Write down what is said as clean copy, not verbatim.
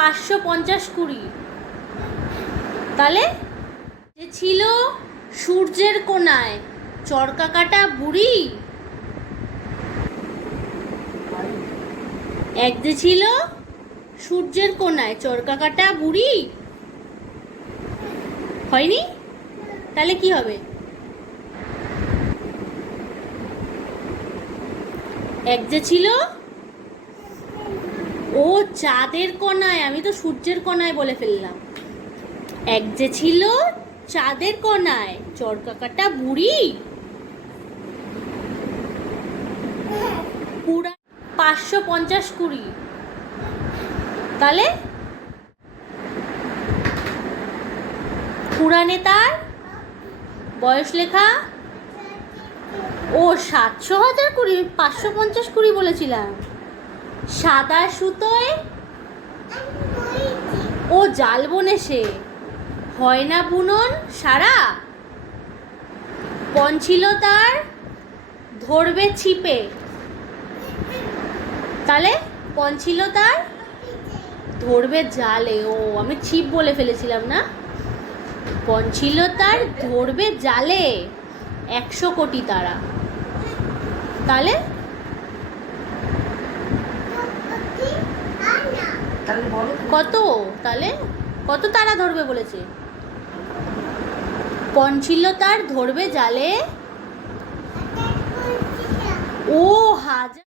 550 তাহলে যে ছিল সূর্যের কোণায় চরকা কাটা বুড়ি, এক যে ছিল সূর্যের কোণায় চরকা কাটা বুড়ি, হয়নি? তাহলে কি হবে? এক যে ছিল, ও চাঁদের কোণায়, আমি তো সূর্যের কোণায় বলে ফেললাম। এক যে ছিল চাঁদের কোণায় চরকা কাটা বুড়ি, পুরা 550 তাহলে পুরাণে তার বয়স লেখা, ও 700,020, 550 বলেছিলাম। সাদা সুতোয় ও জাল বনে সে, হয় না বুনন সারা, পণ ছিল তার ধরবে ছিপে, তাহলে পণ ছিল তার ধরবে জালে। ও আমি ছিপ বলে ফেলেছিলাম না? পণ ছিল তার ধরবে জালে 100 কোটি তারা, তাহলে কত? তাহলে কত তারা ধরবে বলেছে? পণ ছিল তার ধরবে জালে ও হাজার